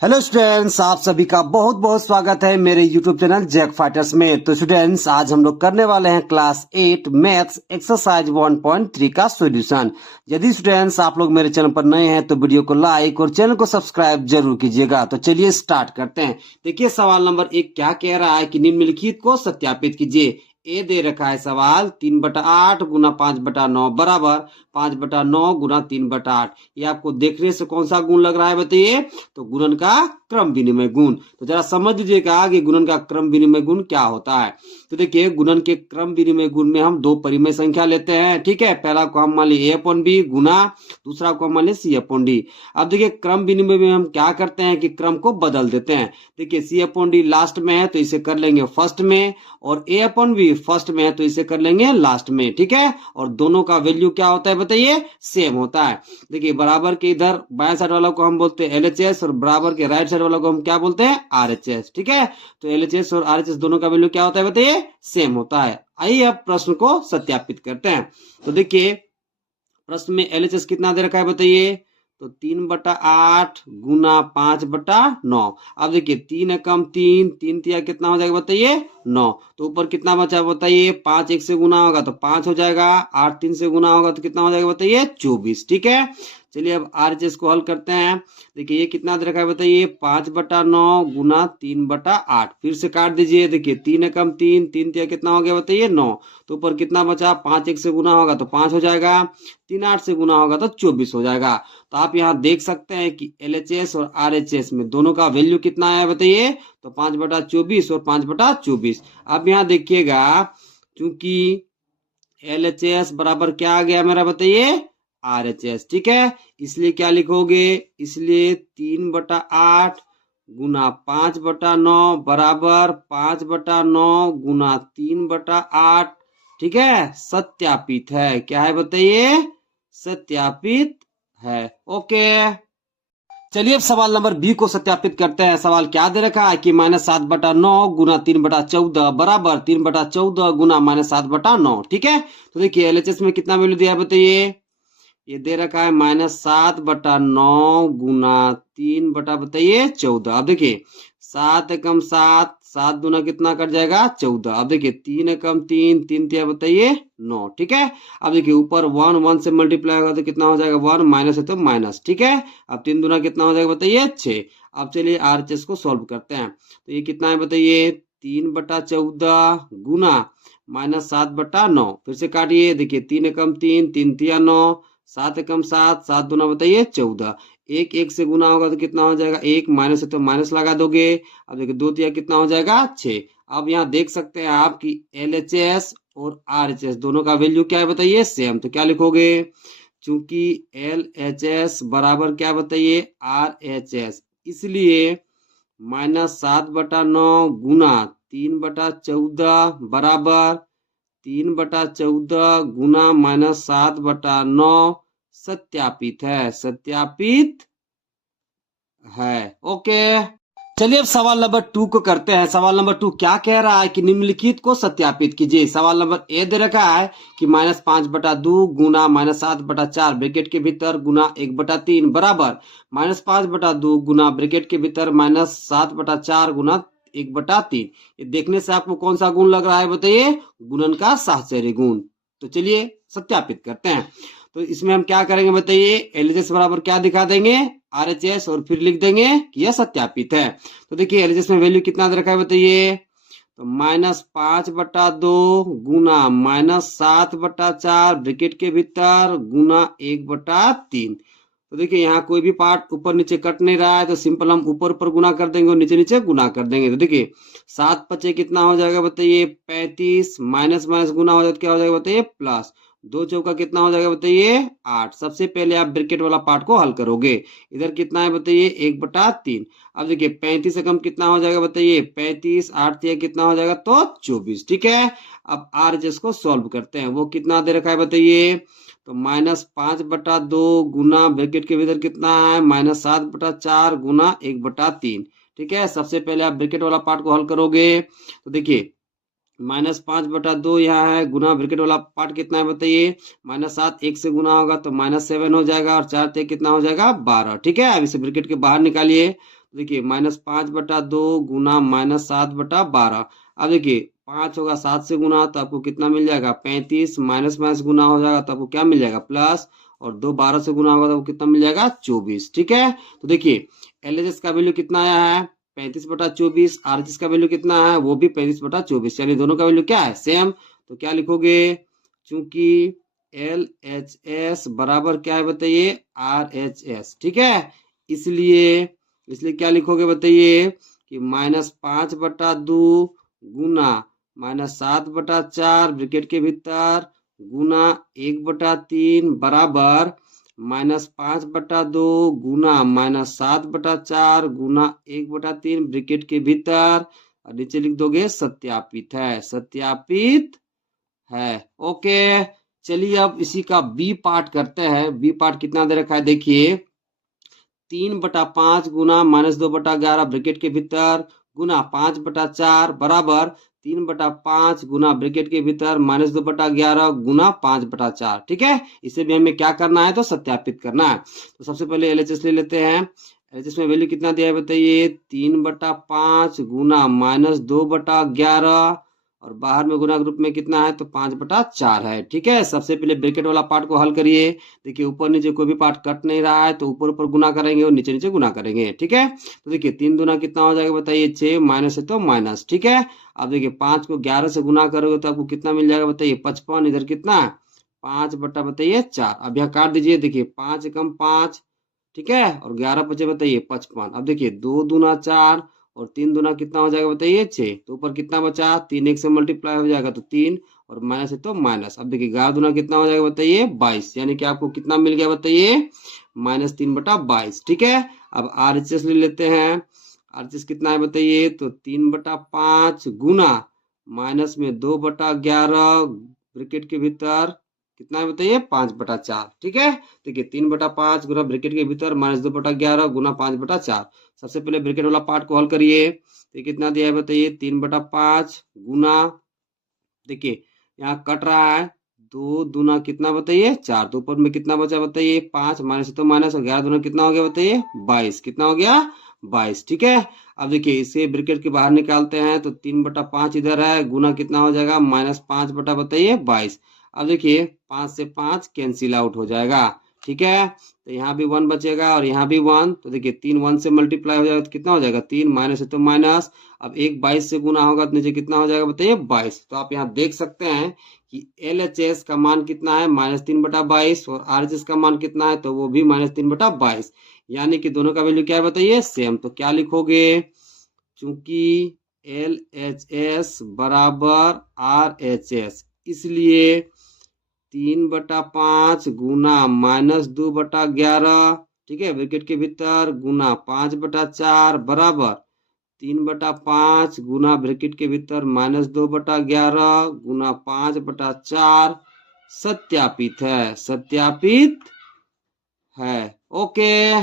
Hello students, आप सभी का बहुत बहुत स्वागत है मेरे यूट्यूब चैनल जैक फाइटर्स में। तो स्टूडेंट्स, आज हम लोग करने वाले हैं क्लास 8 मैथ्स एक्सरसाइज 1.3 का सॉल्यूशन। यदि स्टूडेंट्स आप लोग मेरे चैनल पर नए हैं तो वीडियो को लाइक और चैनल को सब्सक्राइब जरूर कीजिएगा। तो चलिए स्टार्ट करते हैं। देखिए सवाल नंबर 1 क्या कह रहा है कि निम्नलिखित को सत्यापित कीजिए। ए दे रखा है सवाल 3/8 गुना 5/9 बराबर 5/9 गुना 3/8। ये आपको देखने से कौन सा गुण लग रहा है बताइए? तो गुणन का क्रम विनिमय गुण। तो जरा समझ लीजिएगा कि गुणन का क्रम विनिमय गुण क्या होता है। तो देखिए गुणन के क्रम विनिमय गुण में हम दो परिमेय संख्या लेते हैं, ठीक है। पहला को हम मान लीजिए a/b गुना दूसरा को हम मान लीजिए c/d। अब देखिए क्रम विनिमय में हम क्या करते हैं कि क्रम को बदल देते हैं। देखिए c/d लास्ट में है तो इसे कर लेंगे फर्स्ट में, और a/b फर्स्ट में है तो इसे कर लेंगे लास्ट में, ठीक है। और दोनों का वैल्यू क्या होता है बताइए? सेम होता है। देखिए बराबर के इधर बाएं साइड वाला को हम बोलते हैं LHS और बराबर के राइट साइड वाला को हम क्या बोलते हैं? RHS, ठीक है। तो LHS और RHS दोनों का वैल्यू क्या होता है बताइए? सेम होता है। आइए अब प्रश्न को सत्यापित करते हैं। तो देखिए प्रश्न में LHS कितना दे रखा है बताइए? तो 3/8 गुना 5/9। अब देखिए 3 एकम 3, 3 तिया कितना हो जाएगा बताइए? 9। तो ऊपर कितना बचा बताइए? 5 1 से गुना होगा तो 5 हो जाएगा, 8 3 से गुना होगा तो कितना हो जाएगा बताइए? 24, ठीक है। चलिए अब RHS को हल करते हैं। देखिए ये कितना दे रखा है बताइए? 5/9 गुना 3/8। फिर से काट दीजिए। देखिए 3 एकम 3, 3 तिया कितना हो गया बताइए? 9। तो ऊपर कितना बचा? 5 1 से गुना होगा तो 5 हो जाएगा, 3 8 से गुना होगा तो 24 हो जाएगा। तो आप यहाँ देख सकते हैं कि LHS और RHS में दोनों का वैल्यू कितना है बताइए? तो 5/24 और 5/24। अब यहाँ देखिएगा क्योंकि LHS बराबर क्या आ गया मेरा बताइए? RHS, ठीक है। इसलिए क्या लिखोगे? इसलिए 3/8 गुना 5/9 बराबर 5/9 गुना 3/8, ठीक है। सत्यापित है। क्या है बताइए? सत्यापित है। ओके, चलिए अब सवाल नंबर बी को सत्यापित करते हैं। सवाल क्या दे रखा है कि -7/9 गुना 3/14 बराबर 3/14 गुना -7/9, ठीक है। तो देखिए LHS में कितना वैल्यू दिया है बताइए? ये दे रखा है -7/9 गुना 3/बताइए 14। अब देखिए 7 एकम 7, 7 दूना कितना कट जाएगा? 14। अब देखिए 3 एकम 3, 3 तिया बताइए 9, ठीक है। अब देखिए ऊपर 1 1 से मल्टीप्लाई होगा तो कितना हो जाएगा? 1 माइनस है तो माइनस, ठीक है। अब 3 दूना कितना हो जाएगा बताइए? 6। अब चलिए RHS को सॉल्व करते हैं। तो ये कितना है बताइए? 3/14 गुना -7/9। फिर से काटिए। देखिए 3 एकम 3, 3 तिया 9, 7 एकम 7, 7 दूना बताइए 14। 1 1 से गुना होगा तो कितना हो जाएगा? 1 माइनस है तो माइनस लगा दोगे। अब देखिए 2 तिया कितना हो जाएगा? 6। अब यहाँ देख सकते हैं आप कि LHS और RHS दोनों का वैल्यू क्या है बताइए? सेम। तो क्या लिखोगे? चूंकि LHS बराबर क्या बताइए? RHS, इसलिए -7/9 गुना 3/14 बराबर 3/14 गुना -7/9 सत्यापित है। सत्यापित है। ओके, चलिए अब सवाल नंबर 2 को करते हैं। सवाल नंबर 2 क्या कह रहा है कि निम्नलिखित को सत्यापित कीजिए। सवाल नंबर ए दे रखा है कि -5/2 गुना -7/4 ब्रैकेट के भीतर गुना 1/3 बराबर -5/2 गुना ब्रैकेट के भीतर -7/4 गुना 1/3। ये देखने से आपको कौन सा गुण लग रहा है बताइए? गुणन का साहचर्य गुण। तो चलिए सत्यापित करते हैं। तो इसमें हम क्या करेंगे बताइए? LHS बराबर क्या दिखा देंगे? RHS, और फिर लिख देंगे कि यह सत्यापित है। तो देखिए LHS में वैल्यू कितना दे रखा है बताइए? तो -5/2 गुना -7/4 ब्रैकेट के भीतर गुना 1/3। तो देखिए यहाँ कोई भी पार्ट ऊपर नीचे कट नहीं रहा है तो सिंपल हम ऊपर ऊपर गुना कर देंगे और नीचे नीचे गुना कर देंगे। तो देखिए 7 5 कितना हो जाएगा बताइए? 35, माइनस माइनस गुना हो जाए तो क्या हो जाएगा बताइए? प्लस। 2 चौका कितना हो जाएगा बताइए? 8। सबसे पहले आप ब्रैकेट वाला पार्ट को हल करोगे। इधर कितना है बताइए? 1/3। अब देखिए 35 से कम कितना हो जाएगा बताइए? 35, 8 से कितना हो जाएगा? तो 24, ठीक है। अब RHS को सॉल्व करते हैं। वो कितना दे रखा है बताइए? तो -5/2 गुना ब्रैकेट के भीतर कितना है? -7/4 गुना 1/3, ठीक है। सबसे पहले आप ब्रैकेट वाला पार्ट को हल करोगे। तो देखिए -5/2 यहाँ है, गुना ब्रैकेट वाला पार्ट कितना है बताइए? -7 1 से गुना होगा तो -7 हो जाएगा, और 4 से कितना हो जाएगा? 12, ठीक है। अब इसे ब्रैकेट के बाहर निकालिए। देखिए -5/2 गुना -7/12। अब देखिए 5 होगा 7 से गुना तो आपको कितना मिल जाएगा 35, माइनस माइनस गुना हो जाएगा तो आपको क्या मिल जाएगा प्लस, और 2 12 से गुना होगा तो आपको कितना मिल जाएगा 24। ठीक है, तो देखिए एलएचएस का वैल्यू कितना आया है 35/24, आरएचएस का वैल्यू कितना है वो भी 35/24, यानी दोनों का वैल्यू क्या है सेम। तो क्या लिखोगे, चूंकि एल एच एस बराबर क्या है बताइए RHS। ठीक है, इसलिए इसलिए क्या लिखोगे बताइए कि -5/2 गुना -7/4 ब्रैकेट के भीतर गुना 1/3 बराबर -5/2 गुना -7/4 गुना 1/3 ब्रैकेट के भीतर, और नीचे लिख दोगे सत्यापित है, सत्यापित है। ओके, चलिए अब इसी का बी पार्ट करते हैं। बी पार्ट कितना दे रखा है देखिए 3/5 गुना -2/11 ब्रैकेट के भीतर गुना 5/4 बराबर 3/5 गुना ब्रैकेट के भीतर -2/11 गुना 5/4। ठीक है, इसे भी हमें क्या करना है तो सत्यापित करना है। तो सबसे पहले एलएचएस ले लेते हैं। एलएचएस में वैल्यू कितना दिया है बताइए 3/5 गुना -2/11, और बाहर में गुना ग्रुप में कितना है तो 5/4 है। ठीक है, सबसे पहले ब्रैकेट वाला पार्ट को हल करिए। देखिए ऊपर नीचे कोई भी पार्ट कट नहीं रहा है तो ऊपर ऊपर गुना करेंगे और नीचे नीचे गुना करेंगे। ठीक है, तो देखिए 3 दूना कितना हो जाएगा बताइए 6, माइनस है तो माइनस। ठीक है, अब देखिए 5 को 11 से गुना करोगे तो आपको कितना मिल जाएगा बताइए 55, इधर कितना 5/4। अब यहाँ काट दीजिए, देखिए 5 एकम 5, ठीक है, और 11 बचे बताइए 55। अब देखिए 2 दूना 4 और 3 दूना कितना हो जाएगा बताइए 6, तो ऊपर कितना बचा 3 1 से मल्टीप्लाई हो जाएगा तो 3, और माइनस है तो माइनस। अब देखिए 11 दूना कितना हो जाएगा बताइए 22, यानी कि आपको कितना मिल गया बताइए -3/22। ठीक है, अब आरएचएस ले लेते हैं। आरएचएस कितना है बताइए तो 3/5 गुना माइनस में 2/11 ब्रैकेट के भीतर कितना है बताइए 5/4। ठीक है, देखिए 3/5 गुना ब्रैकेट के भीतर -2/11 गुना 5/4। सबसे पहले ब्रैकेट वाला पार्ट को हल करिए, तो कितना दिया है बताइए 3/5 गुना, देखिए यहाँ कट रहा है 2 दूना कितना बताइए 4, तो ऊपर में कितना बचा बताइए 5, माइनस तो माइनस, और 11 दूना कितना हो गया बताइए 22, कितना हो गया 22। ठीक है, अब देखिए इसे ब्रैकेट के बाहर निकालते हैं तो 3/5 इधर है, गुना कितना हो जाएगा -5 बटा बताइए 22। अब देखिए 5 से 5 कैंसिल आउट हो जाएगा। ठीक है, तो यहाँ भी 1 बचेगा और यहाँ भी 1, तो देखिए 3 1 से मल्टीप्लाई हो जाएगा तो कितना हो जाएगा 3, माइनस है तो माइनस। अब 1 22 से गुना होगा तो नीचे कितना हो जाएगा बताइए 22। तो आप यहाँ देख सकते हैं कि LHS का मान कितना है -3/22, और RHS का मान कितना है तो वो भी -3/22, यानी कि दोनों का वैल्यू क्या है बताइए सेम। तो क्या लिखोगे, चूंकि LHS बराबर RHS, इसलिए 3/5 गुना -2/11, ठीक है, ब्रैकेट के भीतर गुना 5/4 बराबर 3/5 गुना ब्रैकेट के भीतर -2/11 गुना 5/4, सत्यापित है, सत्यापित है। ओके।